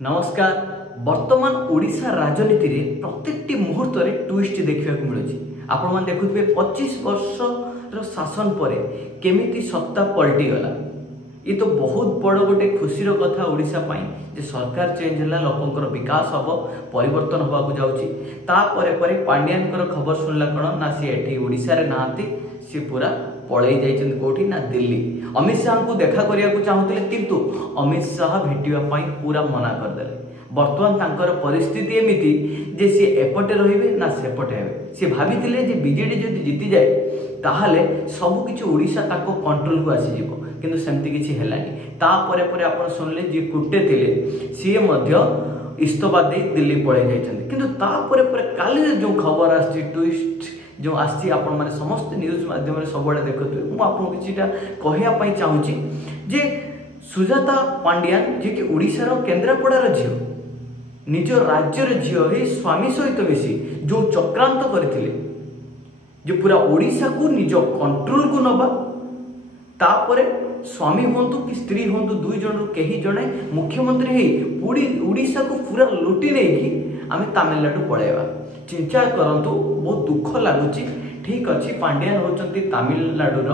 नमस्कार। वर्तमान ओडिशा राजनीति रे प्रत्येकटी मुहूर्त रे ट्विस्ट देखा मिलूँ। आपण मैंने देखुए 25 वर्ष शासन पर केमिति सत्ता पलटि गला। ये तो बहुत बड़ गोटे खुशीर कथा ओडिशा पाई जे सरकार चेंज है, लोकंर विकास हम परिवर्तन होगा जाऊँगी। तापर पांड्यान खबर शुणला कौन ना सी एठी ओडिशा रे नाहांती, सी पूरा पलई जाइछन कोठी ना दिल्ली। अमित शाह को देखा करिया को चाहूले किंतु अमित शाह भेटिया पाई पूरा मना करदेले। वर्तमान तांकर परिस्थिति एमिति जे सी एपटे रहिबे ना सेपटे हेबे। सी भाबिथिले जे बीजेडी जदि जीति जाए ताहाले सब किछि ओडिशा ताको कंट्रोल को आसी जिवो, किंतु सेमति किछि हेलानी। तापरे परे आपण सुनले जे कुटे थिले सी मध्य इस्तफा दे दिल्ली पळै जाइछन। किंतु तापरे परे काली जो खबर आछि ट्विस्ट जो आसी आपण माने समस्त न्यूज माध्यम सब देखते मुझे आपको किछिटा कहया पई चाहूची जे सुजाता पांड्यान जे कि ओडिशार केन्द्रापड़ार झील निज राज्यर झील हे स्वामी सहित मिसी जो चक्रांत करथिले जे पूरा ओडिशा को निज कंट्रोल को नबा, तापरे स्वामी हंतु कि स्त्री हंतु दुई जन कहीं जड़े मुख्यमंत्री हे पूरी ओडिशा को पूरा लुटी नहीं कि आम तमिलनाडु पलैबा। चिंता करंतु बहुत दुख लगुच। ठीक अच्छे पांड्यान होती तमिलनाडुर,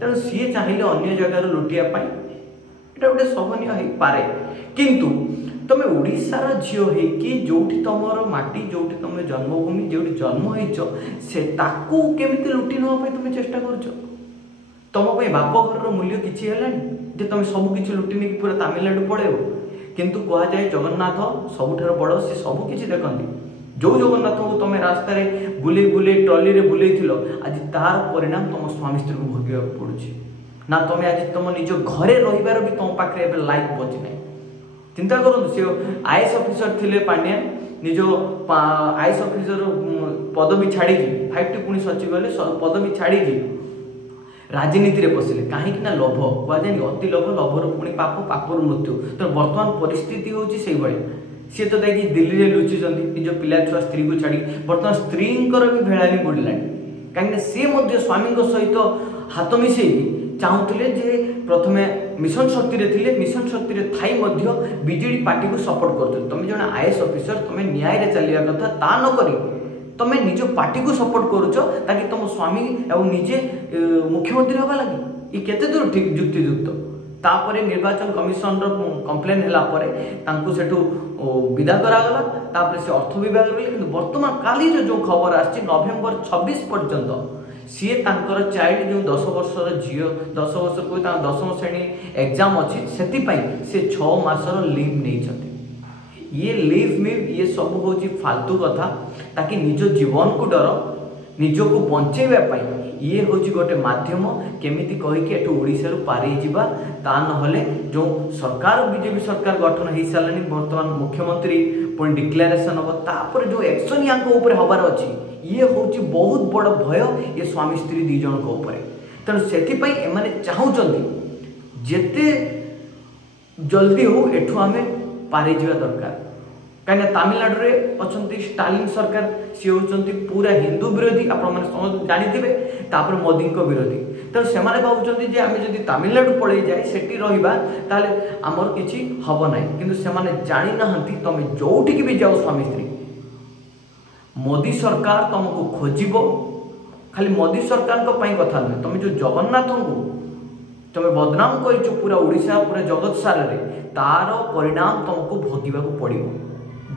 तेणु सी चाहिए अन्य जगार लुटिया ये गोटे सहनीय हो पारे। किंतु तुम ओडिशार झील होकि जो तुम माटी जो तुम जन्मभूमि जो जन्म हो केमिति लुटि नापी तुम चेष्टा कर तुम बापघर मूल्य किसी है तुम सब किसी लुटि नहीं पूरा तमिलनाडु पलैब। किंतु कहुए जगन्नाथ सबुठ बड़ सी सबकि देखती। जो जगन्नाथ को तुम रास्ता बुले बुले ट्रली रे बुले आज तार परिणाम तुम स्वामी स्त्री को भोग पड़ुछि ना। तुम आज तुम निज घरे रहिबार भी तुम पाखे लाइफ बची ना। चिंता करूँ सी आईएएस ऑफिसर थिले पांड्यान निज आईएएस ऑफिसर पदवी छाड़ी 5टी पुणी सचिव गले पदवी छाड़ी राजनीति रे पशिले कहीं लोभ कहुए अति लोभ लोभर पुणी पाप पापर मृत्यु। तो वर्तमान परिस्थिति हूँ से सी तो देखिए दिल्ली में लुचुंट निज पिला छुआ स्त्री को छाड़ी बर्तमान स्त्री भी भेड़ानी बुड़ला कहीं सी स्वामी सहित हाथ मिसई चाहूले जे प्रथमे मिशन शक्ति रे थिले, मिशन शक्ति रे थाई मध्य बीजेडी पार्टी को सपोर्ट करते। तुम जन आईएएस ऑफिसर तुम न्याय रे चलिया कथा ता न करी तुम निज पार्टी को सपोर्ट करुच ताकि तुम स्वामी एवं निजे मुख्यमंत्री होगा लगी। ये केते दूर ठीक युक्तियुक्त। तापर निर्वाचन कमिशन कंप्लेन है सेठू विदा करागला। तापर से अर्थ विभाग गले। कि वर्तमान काली जो खबर आसी नवेम्बर 26 पर्यंत सी तांकर चाइल्ड जो 10 वर्षर झील 10 वर्ष को 10वीं श्रेणी एग्जाम अच्छी से 6 मासर लीव नहीं। ये लीव में ये सब हूँ फालतू कथा ताकि निज जीवन को डर निज को बंचेवाई ये हूँ गोटे मध्यम केमिति कहीकि एठू ओडिशा पारि जावा। ता नहले जो सरकार बीजेपी सरकार गठन हो सारे वर्तमान मुख्यमंत्री पुणी डिक्लेरेशन हम तापर जो एक्शन या हबार अच्छी ये हूँ बहुत बड़ भय ये स्वामी स्त्री दी जन को। तेणु से चाहते जिते जल्दी हो एठू आम पारि जावा दरकार। कहीं तमिलनाडु रे अच्छा स्टालिन सरकार सी होती पूरा हिंदू विरोधी आप जानी तापर मोदी विरोधी। तेणु से भावुं जे आम जब तमिलनाडु पलि जाए सेठी रहिबा ताले आमर किछि हब ना। किंतु से जानी ना तुम जोठिक भी जाओ स्वामी स्त्री मोदी सरकार तुमको खोजिब। खाली मोदी सरकार कथा नुहे तुम जो जगन्नाथ को तुम बदनाम कर पूरा ओडिशा पूरा जगत सारे तार परिणाम तुमको भोगवा पड़ो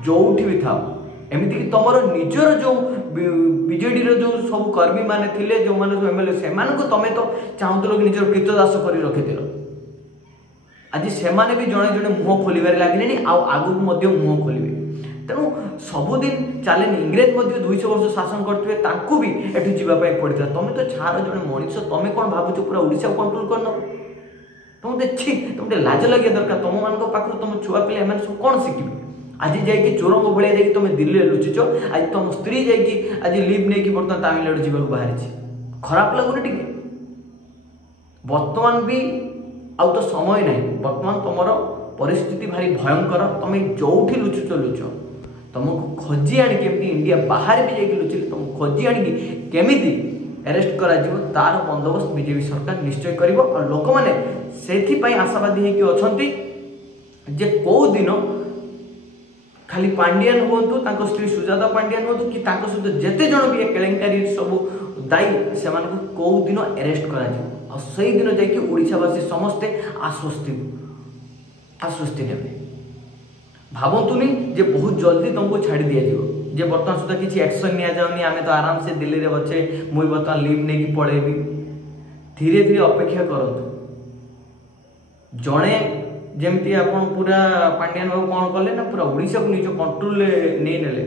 जोठी भी था। एमती कि तुम निजर जो बीजेडी जो सब कर्मी माने थिले जो माने जो एमएलए से तुम्हें तो चाहूल कि निजर कृतदास कर रखिल। आज से भी जड़े जड़े मुह खोलबार लगे आगू मुह खोलेंगे। तेणु सबुदिन चले इंग्रेज 200 वर्ष शासन करते भी एठू जावाई पड़ता। तुम तो छार जड़े मनीष तुम कौन भावुच पूरा ओडिशा को कंट्रोल करन तुम लाज लगे दरकार। तुम मान पाखु तुम छुआ पिला एम सब कौन शिखे। आज जाकि चोरंग भाया जाकि तुम दिल्ली लुचुच आज तुम स्त्री जाकि आज लिव नहीं बर्तमान तमिलनाडु जावाक बाहरी खराब लगुनि टिके। वर्तमान भी आउ तो समय ना वर्तमान तुम परिस्थिति भारी भयंकर। तुम जोठी लुचुच लुच तुमको खोजी आणिक इंडिया बाहर भी जाकि लुचिले तुमको खोजी आणिक केमिति अरेस्ट करा तार बंदोबस्त बीजेपी सरकार निश्चय करिवो। और लोक माने सेथि पई आशावादी हेकि अछंती जे को दिन खाली पांडियान हूँ स्त्री सुजाता पांडियान हूँ कि सहित जेते जन भी केलेंकारी सब दायी से कौ दिन अरेस्ट कर दिन जाशावासी समस्ते आश्वस्ति ने भावतुनि जे बहुत जल्दी तुमको छाड़ी दि जे बर्तमान सुधा किसी एक्शन नि जाऊनी आम तो आराम से दिल्ली में अच्छे मुई बर्तमान लिव नहीं पड़ेबी धीरे धीरे अपेक्षा करतु जड़े जमती आप पूरा पांडियान बाबू कौन कले ना पूरा ओडिशा को निज कंट्रोल नहीं नेले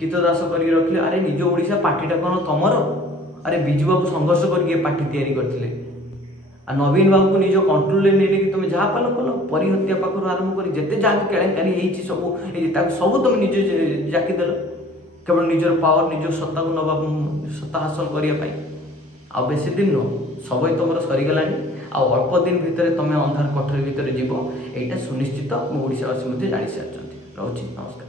गीत दास करके रखिले अरे निज ओडिशा पार्टीटा कौन तमर अरे बिजू बाबू संघर्ष करके पार्टी तैयारी करथिले आ नवीन बाबू को निज कंट्रोल नहीं कि तुम जहाँ पाल कल परिहत्या पाखर आरंभ कर जिते जहाँ केलेंकारी सब तुम निज जाकिदेल केवल निजर पावर निज सत्ता को नवा सत्ता हासिल करने आ बेसी दिन नुह सब तुम सरीगला अल्प दिन भितर तुम अंधार कठोर भितर जीव यहाँ सुनिश्चित ओडिशावासी जानी सारी। रोचे नमस्कार।